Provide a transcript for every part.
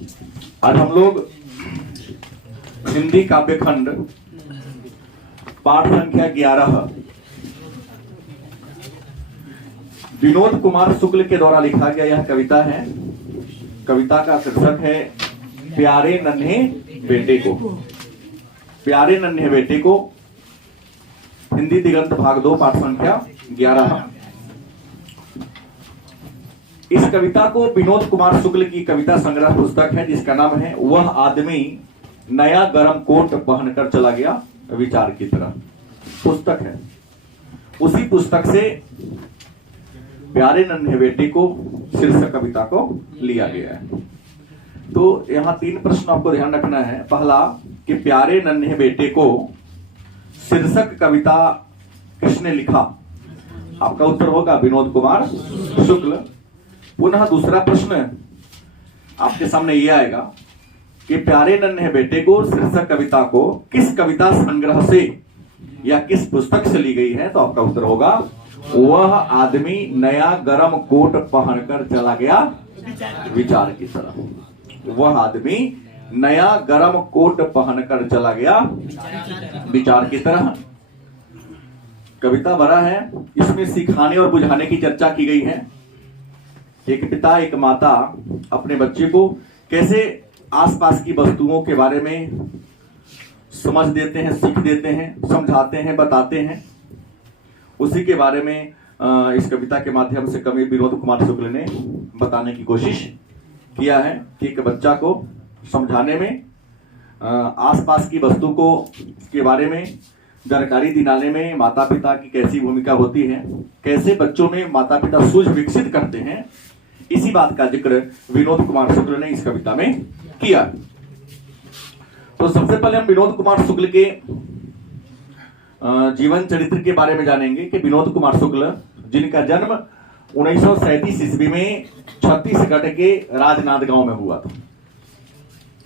आज हम लोग हिंदी काव्यखंड पाठ संख्या 11 विनोद कुमार शुक्ल के द्वारा लिखा गया यह कविता है। कविता का शीर्षक है प्यारे नन्हे बेटे को। प्यारे नन्हे बेटे को, हिंदी दिगंत भाग 2 पाठ संख्या 11। इस कविता को विनोद कुमार शुक्ल की कविता संग्रह पुस्तक है जिसका नाम है वह आदमी नया गरम कोट पहनकर चला गया विचार की तरह। पुस्तक है, उसी पुस्तक से प्यारे नन्हे बेटे को शीर्षक कविता को लिया गया है। तो यहां 3 प्रश्न आपको ध्यान रखना है। पहला कि प्यारे नन्हे बेटे को शीर्षक कविता किसने लिखा? आपका उत्तर होगा विनोद कुमार शुक्ल। पुनः दूसरा प्रश्न आपके सामने यह आएगा कि प्यारे नन्हे बेटे को शीर्षक कविता को किस कविता संग्रह से या किस पुस्तक से ली गई है? तो आपका उत्तर होगा वह आदमी नया गरम कोट पहनकर चला गया विचार की तरह। वह आदमी नया गरम कोट पहनकर चला गया विचार की तरह। कविता बड़ा है, इसमें सिखाने और बुझाने की चर्चा की गई है। एक पिता एक माता अपने बच्चे को कैसे आसपास की वस्तुओं के बारे में समझ देते हैं, सीख देते हैं, समझाते हैं, बताते हैं, उसी के बारे में इस कविता के माध्यम से कवि विनोद कुमार शुक्ल ने बताने की कोशिश किया है कि एक बच्चा को समझाने में, आसपास की वस्तु को के बारे में जानकारी दिलाने में माता पिता की कैसी भूमिका होती है, कैसे बच्चों में माता पिता सूझ विकसित करते हैं, इसी बात का जिक्र विनोद कुमार शुक्ल ने इस कविता में किया। तो सबसे पहले हम विनोद कुमार शुक्ल के जीवन चरित्र के बारे में जानेंगे कि विनोद कुमार शुक्ल जिनका जन्म 1937 ईस्वी में छत्तीसगढ़ के राजनांद गांव में हुआ था।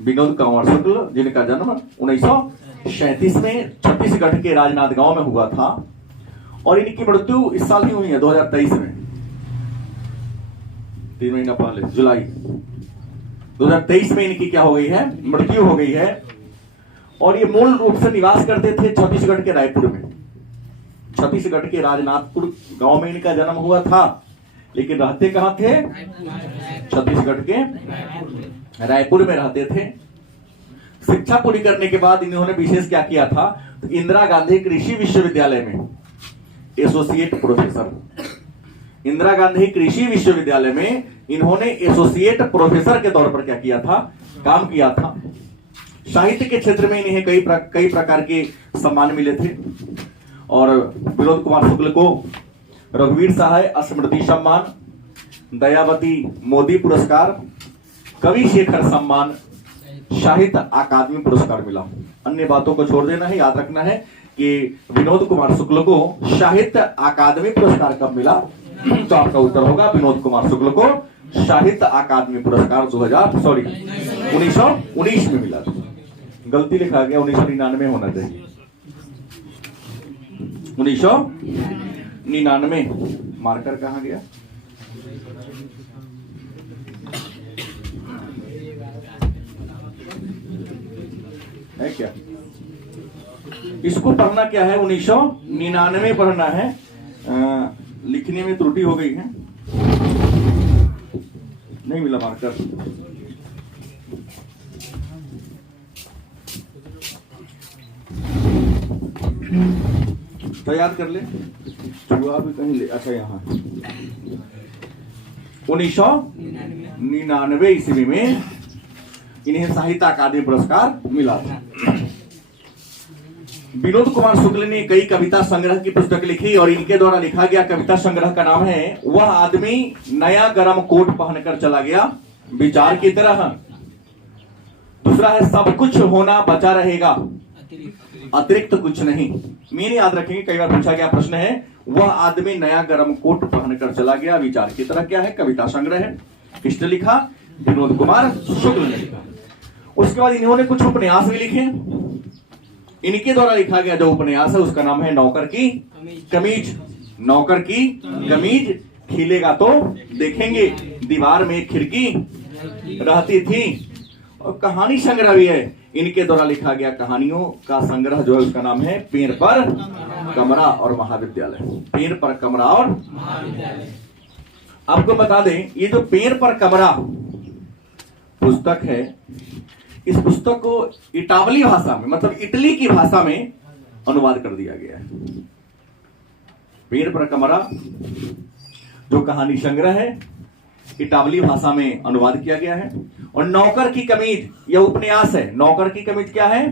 विनोद कुमार शुक्ल जिनका जन्म 1937 में छत्तीसगढ़ के राजनांद गांव में हुआ था और इनकी मृत्यु इस साल ही हुई है 2023 में, 3 महीना पहले जुलाई 2023 में इनकी क्या हो गई है? मृत्यु हो गई है। और ये मूल रूप से निवास करते थे छत्तीसगढ़ के रायपुर में। छत्तीसगढ़ के राजनाथपुर गांव में इनका जन्म हुआ था, लेकिन रहते कहां थे? छत्तीसगढ़ के रायपुर में रहते थे। शिक्षा पूरी करने के बाद इन्होंने विशेष क्या किया था? तो इंदिरा गांधी कृषि विश्वविद्यालय में एसोसिएट प्रोफेसर, इंदिरा गांधी कृषि विश्वविद्यालय में इन्होंने एसोसिएट प्रोफेसर के तौर पर क्या किया था? काम किया था। साहित्य के क्षेत्र में इन्हें कई प्रकार के सम्मान मिले थे और विनोद कुमार शुक्ल को रघुवीर सहाय स्मृति सम्मान, दयावती मोदी पुरस्कार, कवि शेखर सम्मान, साहित्य अकादमी पुरस्कार मिला। अन्य बातों को छोड़ देना है, याद रखना है कि विनोद कुमार शुक्ल को साहित्य अकादमी पुरस्कार कब मिला? तो आपका उत्तर होगा विनोद कुमार शुक्ल को साहित्य अकादमी पुरस्कार 1919 में मिला। गलती लिखा गया, 1999 होना चाहिए, 1999। मार्कर कहां गया? है क्या? इसको पढ़ना क्या है? 1999 पढ़ना है। लिखने में त्रुटि हो गई है, नहीं मिला मार्कर। तो याद कर ले, चुहा भी कहीं ले। अच्छा, यहाँ 1999 ईस्वी में इन्हें साहित्य अकादमी पुरस्कार मिला था। विनोद कुमार शुक्ल ने कई कविता संग्रह की पुस्तक लिखी और इनके द्वारा लिखा गया कविता संग्रह का नाम है वह आदमी नया गरम कोट पहनकर चला गया विचार की तरह। दूसरा है सब कुछ होना बचा रहेगा, अतिरिक्त कुछ नहीं। मीनिंग याद रखेंगे, कई बार पूछा गया प्रश्न है वह आदमी नया गरम कोट पहनकर चला गया विचार की तरह। क्या है? कविता संग्रह है। किसने लिखा? विनोद कुमार शुक्ल ने लिखा। उसके बाद इन्होंने कुछ उपन्यास भी लिखे। इनके द्वारा लिखा गया जो उपन्यास है उसका नाम है नौकर की कमीज। नौकर की कमीज। खिलेगा तो देखेंगे, दीवार में एक खिड़की रहती थी, और कहानी संग्रह भी है। इनके द्वारा लिखा गया कहानियों का संग्रह जो है उसका नाम है पेड़ पर कमरा और महाविद्यालय। पेड़ पर कमरा और महाविद्यालय। आपको बता दें, ये जो पेड़ पर कमरा पुस्तक है, इस पुस्तक को इटावली भाषा में, मतलब इटली की भाषा में अनुवाद कर दिया गया है। पेड़ पर कमरा जो कहानी संग्रह है, इटावली भाषा में अनुवाद किया गया है। और नौकर की कमीज, यह उपन्यास है। नौकर की कमीज क्या है?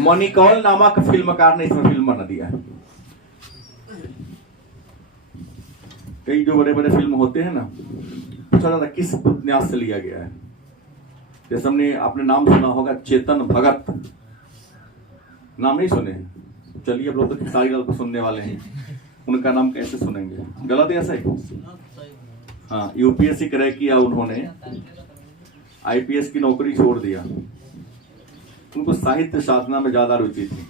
मनिकौल नामक फिल्मकार ने इसमें फिल्म बना दिया है। कई जो बड़े बड़े फिल्म होते हैं ना, पूछा जाता किस उपन्यास से लिया गया है। जैसे हमने आपने नाम सुना होगा चेतन भगत, नाम नहीं सुने? चलिए अब लोग तो खेसारी लाल को सुनने वाले हैं, उनका नाम कैसे सुनेंगे? गलत है ऐसा ही। हाँ, यूपीएससी क्रैक किया उन्होंने, आईपीएस की नौकरी छोड़ दिया। उनको साहित्य साधना में ज्यादा रुचि थी।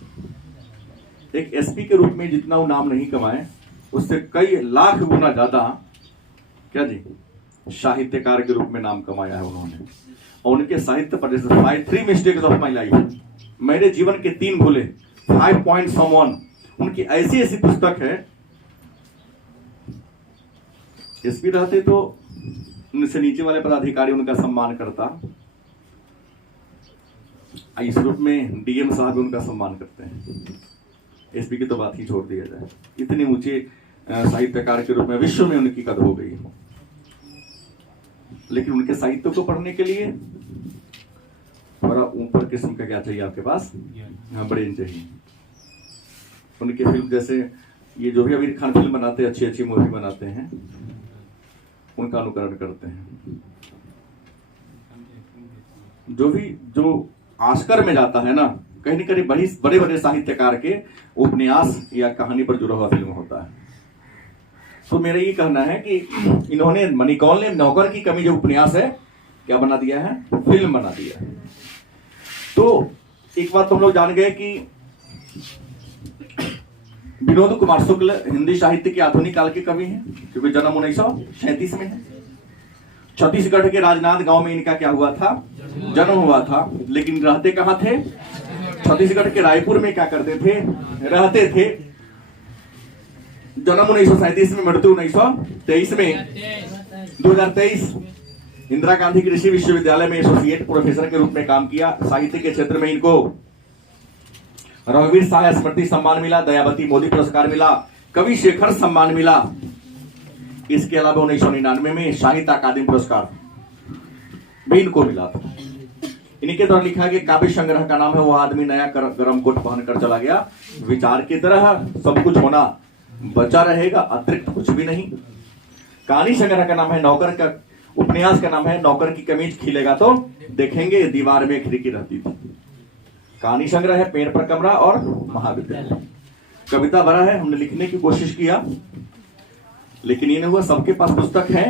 एक एसपी के रूप में जितना वो नाम नहीं कमाए, उससे कई लाख गुना ज्यादा क्या जी साहित्यकार के रूप में नाम कमाया है उन्होंने। और उनके साहित्य पर जैसे 3 मिस्टेक्स ऑफ माई लाइफ, मेरे जीवन के 3 भूले, 5 पॉइंट समवन, उनकी ऐसी ऐसी पुस्तक है। एसपी रहते तो उनसे नीचे वाले पदाधिकारी उनका सम्मान करता, इस रूप में डीएम साहब उनका सम्मान करते हैं। एसपी की तो बात ही छोड़ दिया जाए, इतने ऊंचे साहित्यकार के रूप में विश्व में उनकी कदर हो गई। लेकिन उनके साहित्य को पढ़ने के लिए बड़ा ऊपर किस्म का क्या चाहिए आपके पास? ब्रेन चाहिए। उनकी फिल्म जैसे ये जो भी आमिर खान फिल्म बनाते हैं, अच्छी अच्छी मूवी बनाते हैं, उनका अनुकरण करते हैं। जो ऑस्कर में जाता है ना, कहीं न कहीं बड़े बड़े साहित्यकार के उपन्यास या कहानी पर जुड़ा हुआ फिल्म होता है। तो मेरा ये कहना है कि इन्होंने, मनिकौल ने नौकर की कमी जो उपन्यास है क्या बना दिया है? फिल्म बना दिया है। तो एक बात तो हम लोग जान गए कि विनोद कुमार शुक्ल हिंदी साहित्य के आधुनिक काल के कवि हैं, क्योंकि जन्म 1937 में है। छत्तीसगढ़ के राजनांद गांव में इनका क्या हुआ था? जन्म हुआ था। लेकिन रहते कहां थे? छत्तीसगढ़ के रायपुर में क्या करते थे? रहते थे। जन्म 1937 में, मृत्यु 1923 में। 2023 इंदिरा गांधी कृषि विश्वविद्यालय में एसोसिएट प्रोफेसर के रूप में काम किया। साहित्य के क्षेत्र में इनको रघुवीर सहाय स्मृति सम्मान मिला, दयावती मोदी पुरस्कार मिला, कवि शेखर सम्मान मिला। इसके अलावा 1999 में साहित्य अकादमी पुरस्कार भी इनको मिला था। इनके द्वारा लिखा गया काव्य संग्रह का नाम है वो आदमी नया गरम कोट पहनकर चला गया। विचार की तरह सब कुछ होना बचा रहेगा, अतिरिक्त कुछ भी नहीं। कहानी संग्रह का नाम है नौकर का, उपन्यास का नाम है नौकर की कमीज खिलेगा तो देखेंगे, दीवार में खिड़की रहती थी। कहानी संग्रह है पेड़ पर कमरा और महाविद्यालय। कविता भरा है, हमने लिखने की कोशिश किया, लेकिन ये नहीं हुआ। सबके पास पुस्तक है,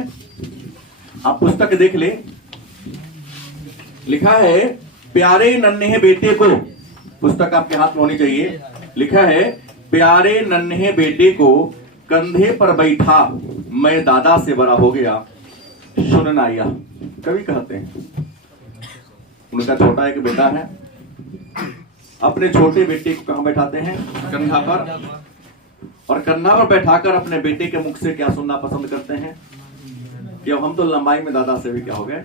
आप पुस्तक देख ले। लिखा है प्यारे नन्हे बेटे को, पुस्तक आपके हाथ में होनी चाहिए। लिखा है प्यारे नन्हे बेटे को कंधे पर बैठा मैं दादा से बड़ा हो गया, सुनना यह। कवि कहते हैं उनका छोटा एक बेटा है, अपने छोटे बेटे को कहां बैठाते हैं? कंधा पर। और कंधा पर बैठाकर अपने बेटे के मुख से क्या सुनना पसंद करते हैं? कि अब हम तो लंबाई में दादा से भी क्या हो गए,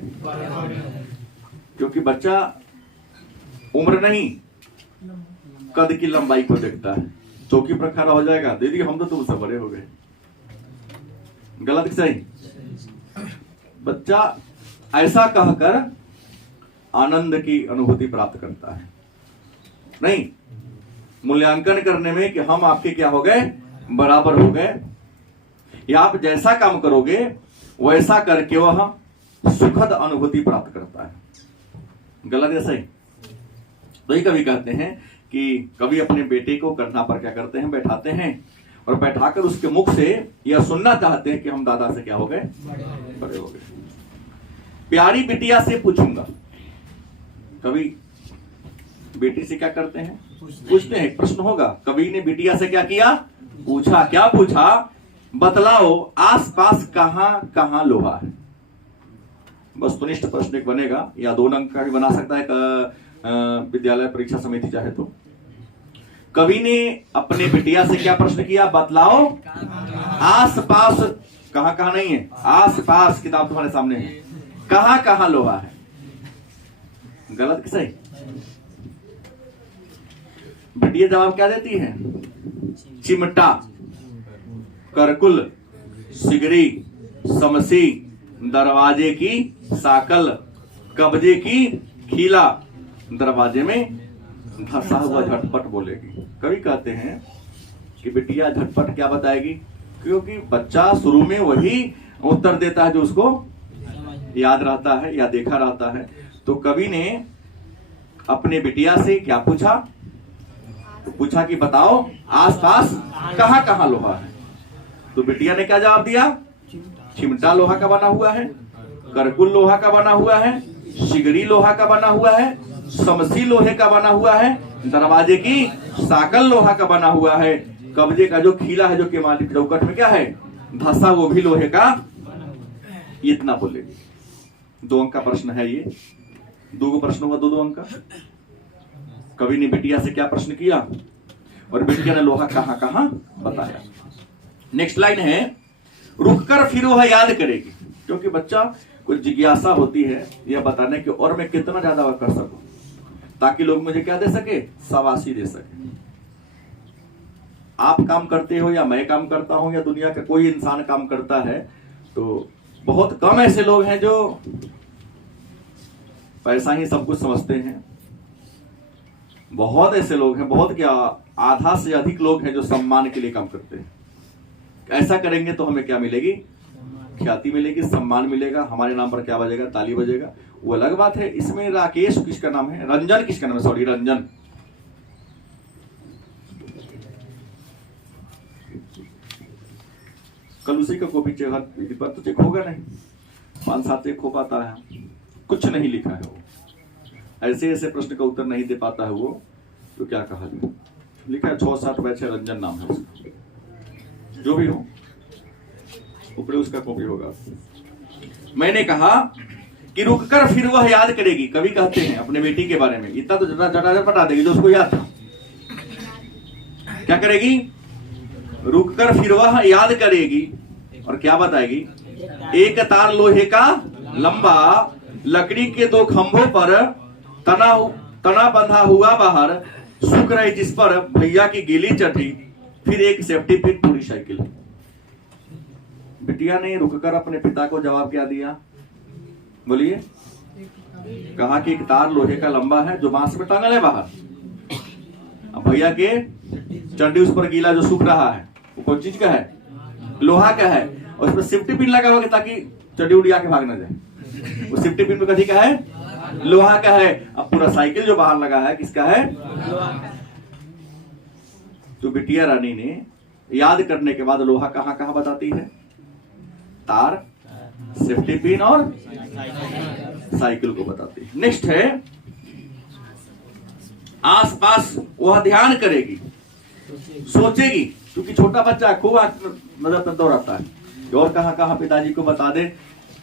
क्योंकि बच्चा उम्र नहीं कद की लंबाई को देखता है। चौकी पर खड़ा हो जाएगा, दीदी हम तो तुमसे बड़े हो गए। गलत सही? बच्चा ऐसा कहकर आनंद की अनुभूति प्राप्त करता है, नहीं मूल्यांकन करने में कि हम आपके क्या हो गए, बराबर हो गए, या आप जैसा काम करोगे वैसा करके वह सुखद अनुभूति प्राप्त करता है। गलत है सही? तो ही कवि कहते हैं कि कवि अपने बेटे को कंधा पर क्या करते हैं? बैठाते हैं, और बैठाकर उसके मुख से यह सुनना चाहते हैं कि हम दादा से क्या हो गए, बड़े हो गए। प्यारी बिटिया से पूछूंगा, कवि बेटी से क्या करते हैं? पूछते हैं, प्रश्न होगा। कवि ने बिटिया से क्या किया? पूछा। क्या पूछा? बतलाओ आसपास कहां कहां लोहा है। वस्तुनिष्ठ प्रश्न एक बनेगा, या 2 अंक का भी बना सकता है विद्यालय परीक्षा समिति चाहे तो। कवि ने अपने बिटिया से क्या प्रश्न किया, बतलाओ आस पास, कहां कहां नहीं है, आस पास, किताब तुम्हारे सामने है, कहां कहां लोहा है। गलत कि सही? बिटिया जवाब क्या देती है, चिमटा, करकुल, सिगरी, समसी, दरवाजे की साकल, कब्जे की खीला, दरवाजे में धंसा हुआ झटपट बोलेगी। कवि कहते हैं कि बिटिया झटपट क्या बताएगी, क्योंकि बच्चा शुरू में वही उत्तर देता है जो उसको याद रहता है या देखा रहता है। तो कवि ने अपने बिटिया से क्या पूछा, पूछा कि बताओ आसपास कहां कहां लोहा है। तो बिटिया ने क्या जवाब दिया, चिमटा लोहा का बना हुआ है, करकुल लोहा का बना हुआ है, सिगरी लोहा का बना हुआ है, समसी लोहे का बना हुआ है, दरवाजे की साकल लोहा का बना हुआ है, कब्जे का जो खीला है जो केमाली चौकट में क्या है धसा, वो भी लोहे का। इतना बोलेगी। 2 अंक का प्रश्न है ये, 2 प्रश्न हुआ, 2 अंक का। कवि ने बिटिया से क्या प्रश्न किया और बिटिया ने लोहा कहां कहां बताया। नेक्स्ट लाइन है, रुककर फिर वह याद करेगी, क्योंकि बच्चा कुछ जिज्ञासा होती है यह बताने की और मैं कितना ज्यादा वह कर सकूं, ताकि लोग मुझे क्या दे सके, शाबाशी दे सके। आप काम करते हो या मैं काम करता हूं या दुनिया का कोई इंसान काम करता है, तो बहुत कम ऐसे लोग हैं जो पैसा ही सब कुछ समझते हैं। बहुत ऐसे लोग हैं, बहुत क्या, आधा से अधिक लोग हैं जो सम्मान के लिए काम करते हैं। ऐसा करेंगे तो हमें क्या मिलेगी, ख्याति मिलेगी, सम्मान मिलेगा, हमारे नाम पर क्या बजेगा, ताली बजेगा, वो अलग बात है। इसमें राकेश किसका नाम है, रंजन किसका नाम है, सॉरी रंजन, कल उसी का कॉपी चेक तो चेक होगा नहीं, 5-7 चेक हो पाता है, कुछ नहीं लिखा है वो, ऐसे ऐसे प्रश्न का उत्तर नहीं दे पाता है वो, तो क्या कहा जाए। लिखा है 6-7 बैच है, रंजन नाम है उसका, जो भी हो ऊपर उसका कॉपी होगा। मैंने कहा कि रुककर फिर वह याद करेगी। कवि कहते हैं अपने बेटी के बारे में, इतना तो जटाजट बता देगी जो उसको याद था। क्या करेगी, रुककर फिर वह याद करेगी और क्या बताएगी, एक तार लोहे का लंबा, लकड़ी के 2 खंभों पर तना बंधा हुआ बाहर, सूख रही जिस पर भैया की गीली चड्डी, फिर एक सेफ्टी पिन पूरी साइकिल। बिटिया ने रुककर अपने पिता को जवाब क्या दिया, बोलिए। कहा कि एक तार लोहे का लंबा है जो बांस में टांगल है बाहर, अब भैया के चड्डी उस पर गीला जो सूख रहा है वो कौन चीज का है, लोहा का है, और उसमें सेफ्टी पिन लगा हुआ ताकि चड्डी उड़ी आके भाग ना जाए। वो सेफ्टी पिन में कथी का है, लोहा का है। अब पूरा साइकिल जो बाहर लगा है किसका है, तो बिटिया रानी ने याद करने के बाद लोहा कहां कहां बताती है, तार, सेफ्टी पिन और साइकिल को बताती है। नेक्स्ट है, आसपास वह ध्यान करेगी, सोचेगी, क्योंकि छोटा बच्चा खूब नजर तक दौड़ाता है, और कहां कहां पिताजी को बता दे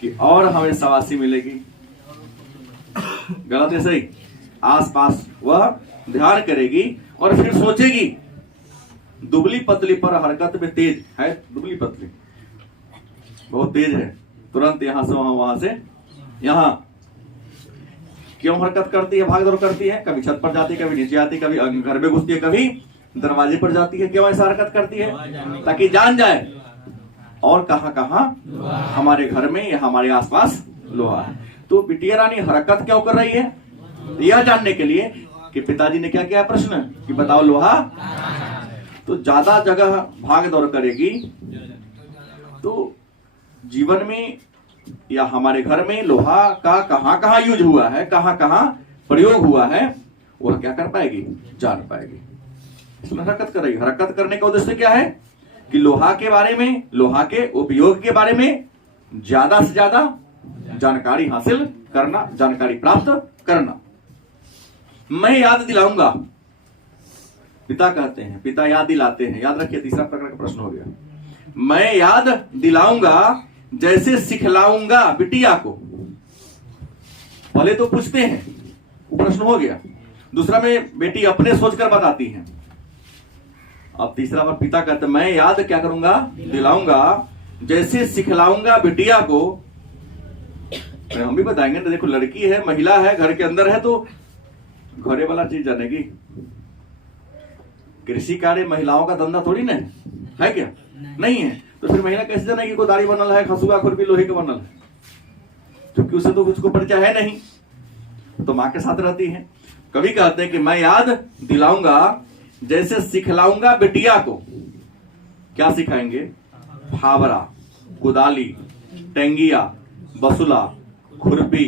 कि और हमें शाबाशी मिलेगी। गलत है सही, आसपास वह ध्यान करेगी और फिर सोचेगी। दुबली पतली पर हरकत में तेज है, दुबली पतली बहुत तेज है, तुरंत यहां से वहां से यहां, क्यों हरकत करती है, भाग दौड़ करती है, कभी छत पर जाती है, कभी नीचे आती है, कभी घर में घुसती है, कभी दरवाजे पर जाती है। क्यों ऐसा हरकत करती है, ताकि जान जाए और कहां कहां हमारे घर में या हमारे आसपास लोहा है। तो बिटिया रानी हरकत क्यों कर रही है, यह जानने के लिए कि पिताजी ने क्या किया प्रश्न कि बताओ लोहा। तो ज्यादा जगह भाग दौड़ करेगी तो जीवन में या हमारे घर में लोहा का कहां कहां यूज हुआ है, कहां कहां प्रयोग हुआ है, वह क्या कर पाएगी, जान पाएगी। इसमें हरकत करेगी। हरकत करने का उद्देश्य क्या है कि लोहा के बारे में, लोहा के उपयोग के बारे में ज्यादा से ज्यादा जानकारी हासिल करना, जानकारी प्राप्त करना। मैं याद दिलाऊंगा, पिता कहते हैं, पिता याद दिलाते हैं। याद रखिए, तीसरा प्रकार का प्रश्न हो गया। मैं याद दिलाऊंगा जैसे सिखलाऊंगा बिटिया को। पहले तो पूछते हैं, वो प्रश्न हो गया। दूसरा में बेटी अपने सोचकर बताती है। अब तीसरा बार पिता कहते मैं याद क्या करूंगा, दिलाऊंगा, जैसे सिखलाऊंगा बिटिया को। हम भी बताएंगे ना, देखो लड़की है, महिला है, घर के अंदर है, तो घरे वाला चीज जानेगी। कृषि कार्य महिलाओं का धंधा थोड़ी ना है क्या? नहीं है। तो फिर महिला कैसे जानेगी कोदारी बनल है, खसुआ खुरपी लोहे का बनल है? क्योंकि उसे तो उसको परिचय है नहीं, तो माँ के साथ रहती है। कवि कहते हैं कि मैं याद दिलाऊंगा, जैसे सिखलाऊंगा बिटिया को। क्या सिखाएंगे? फावरा, कुदाली, टेंगिया, बसुला, खुरपी,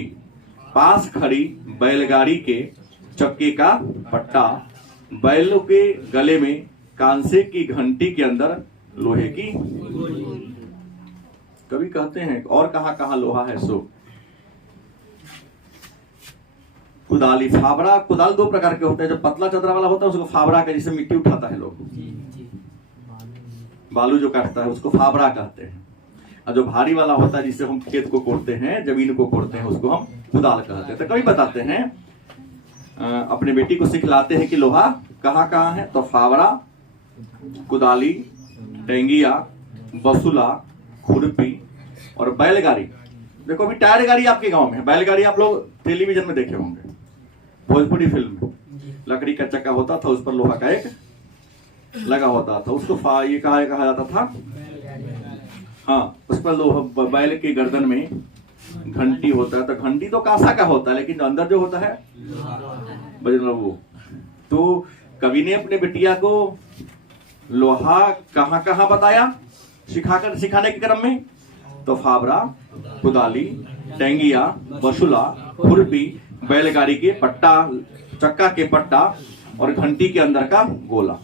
पास खड़ी बैलगाड़ी के चक्के का पट्टा, बैलों के गले में कांसे की घंटी के अंदर लोहे की। कभी कहते हैं और कहां कहां लोहा है सो। कुदाली, फावरा। कुदाल दो प्रकार के होते हैं, जो पतला चदरा वाला होता है उसको फावरा का, जिसे मिट्टी उठाता है लोग, बालू जो काटता है उसको फावरा कहते हैं। और जो भारी वाला होता है जिससे हम खेत को कोड़ते हैं, जमीन को कोड़ते हैं, उसको हम कुदाल कहते हैं। तो कभी बताते हैं अपने बेटी को सिखलाते हैं कि लोहा कहाँ कहाँ है, तो फावरा, कुदाली, टेंगिया, बसुला, खुरपी और बैलगाड़ी। देखो अभी टायर गाड़ी आपके गांव में है, बैलगाड़ी आप लोग टेलीविजन में देखे होंगे, भोजपुरी फिल्म में। लकड़ी का चक्का होता था, उस पर लोहा का एक लगा होता था, उसको ये कहा जाता था, हाँ, उस पर लोहा, बैल की गर्दन में घंटी होता है। तो घंटी तो कांसा का होता है, लेकिन अंदर जो होता है बजरंग वो। तो कवि ने अपने बिटिया को लोहा कहां कहां बताया सिखाने के क्रम में, तो फावरा, कुदाली, टेंगिया, बसुला, खुरपी, बैलगाड़ी के पट्टा, चक्का के पट्टा और घंटी के अंदर का गोला।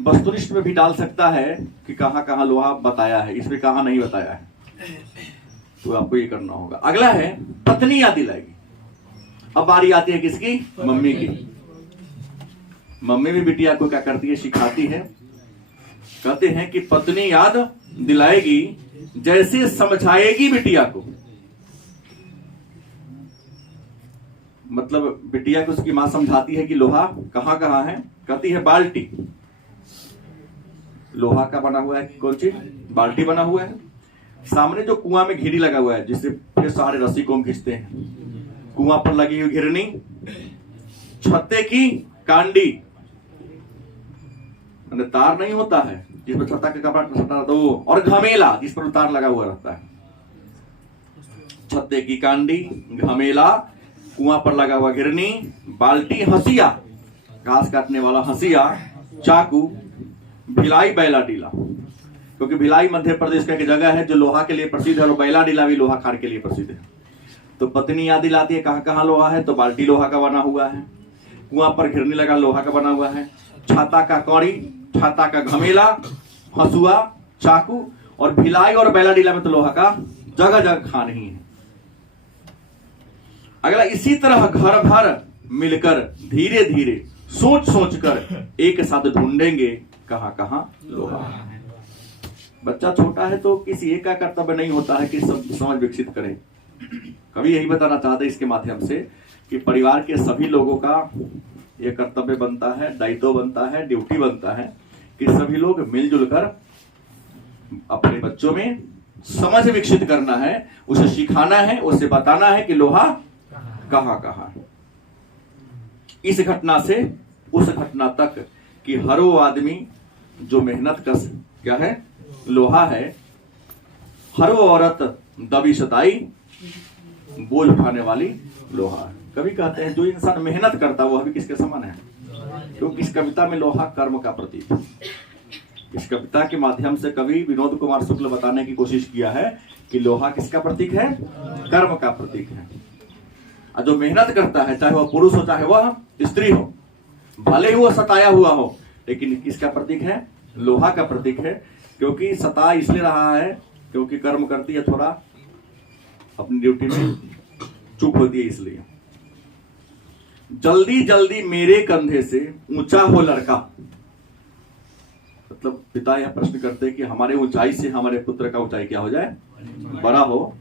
वस्तुनिष्ठ में भी डाल सकता है कि कहां कहां लोहा बताया है, इसमें कहां नहीं बताया है, तो आपको ये करना होगा। अगला है पत्नी याद दिलाएगी। अब बारी आती है किसकी? मम्मी की। मम्मी भी बिटिया को क्या करती है? सिखाती है। कहते हैं कि पत्नी याद दिलाएगी, जैसे समझाएगी बिटिया को। मतलब बिटिया को उसकी मां समझाती है कि लोहा कहां कहां है। कहती है बाल्टी, लोहा का बना हुआ है, कौन चीज? बाल्टी बना हुआ है। सामने जो कुआं में घिरी लगा हुआ है, जिससे फिर सारे रस्सी को हम खींचते हैं, कुआं पर लगी हुई घिरनी, छत्ते की कांडी, तार नहीं होता है जिस पर छत्ता का कपड़ा सटा रहता है वो, और घमेला जिस पर तार लगा हुआ रहता है। छत्ते की कांडी, घमेला, कुआं पर लगा हुआ घिरनी, बाल्टी, हंसिया, घास काटने वाला हंसिया, चाकू, भिलाई, बैला डीला। क्योंकि भिलाई मध्य प्रदेश का एक जगह है जो लोहा के लिए प्रसिद्ध है, और बैला डीला भी लोहा खार के लिए प्रसिद्ध है। तो पत्नी याद दिलाती है कहां कहां लोहा है, तो बाल्टी लोहा का बना हुआ है, कुआं पर घिरनी लगा लोहा का बना हुआ है, छाता का कौड़ी, छाता का घमेला, हंसुआ, चाकू, और भिलाई और बैला डीला में तो लोहा का जगह जगह खान ही है। अगला, इसी तरह घर भर मिलकर धीरे धीरे सोच सोच कर एक साथ ढूंढेंगे कहां कहां लोहा है। बच्चा छोटा है तो किसी एक का कर्तव्य नहीं होता है कि सब समझ विकसित करे। कभी यही बताना चाहते इसके माध्यम से कि परिवार के सभी लोगों का यह कर्तव्य बनता है, दायित्व बनता है, ड्यूटी बनता है कि सभी लोग मिलजुल कर अपने बच्चों में समझ विकसित करना है, उसे सिखाना है, उसे बताना है कि लोहा कहां कहां है। इस घटना से उस घटना तक कि हर वो आदमी जो मेहनत कर, क्या है? लोहा है। हर वो औरत दबी सताई बोझ उठाने वाली लोहा है। कभी कहते हैं जो इंसान मेहनत करता है वह भी किसके समान है? क्योंकि इस कविता में लोहा कर्म का प्रतीक है। इस कविता के माध्यम से कवि विनोद कुमार शुक्ल बताने की कोशिश किया है कि लोहा किसका प्रतीक है? कर्म का प्रतीक है। और जो मेहनत करता है, चाहे वह पुरुष हो चाहे वह स्त्री हो, भले ही वो सताया हुआ हो, लेकिन किसका प्रतीक है? लोहा का प्रतीक है। क्योंकि सता इसलिए रहा है क्योंकि कर्म करती है, थोड़ा अपनी ड्यूटी में चूक होती है, इसलिए। जल्दी जल्दी मेरे कंधे से ऊंचा हो लड़का। मतलब पिता यह प्रश्न करते हैं कि हमारे ऊंचाई से हमारे पुत्र का ऊंचाई क्या हो जाए? बड़ा हो।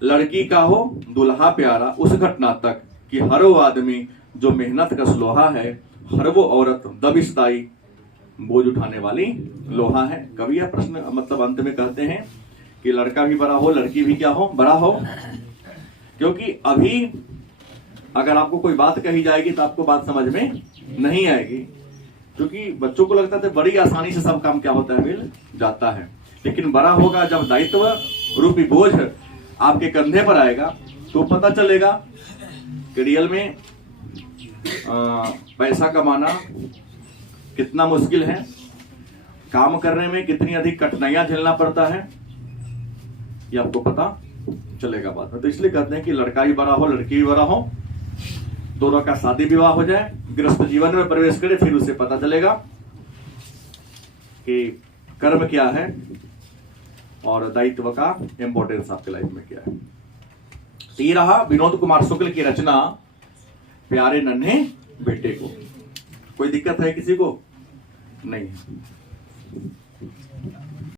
लड़की का हो दुल्हा प्यारा उस घटना तक कि हर वो आदमी जो मेहनत का लोहा है, हर वो औरत दबिशदाई बोझ उठाने वाली लोहा है। कवि यह प्रश्न मतलब अंत में कहते हैं कि लड़का भी बड़ा हो, लड़की भी क्या हो, बड़ा हो। क्योंकि अभी अगर आपको कोई बात कही जाएगी तो आपको बात समझ में नहीं आएगी, क्योंकि बच्चों को लगता है बड़ी आसानी से सब काम क्या होता है, मिल जाता है। लेकिन बड़ा होगा जब दायित्व रूपी बोझ आपके कंधे पर आएगा तो पता चलेगा कि रियल में पैसा कमाना कितना मुश्किल है, काम करने में कितनी अधिक कठिनाइयां झेलना पड़ता है, ये आपको पता चलेगा बाद में। तो इसलिए कहते हैं कि लड़का भी बड़ा हो, लड़की भी बड़ा हो, दोनों का शादी विवाह हो जाए, गृहस्थ जीवन में प्रवेश करे, फिर उसे पता चलेगा कि कर्म क्या है और दायित्व का इंपॉर्टेंस आपके लाइफ में क्या है। तो ये रहा विनोद कुमार शुक्ल की रचना प्यारे नन्हे बेटे को। कोई दिक्कत है किसी को? नहीं।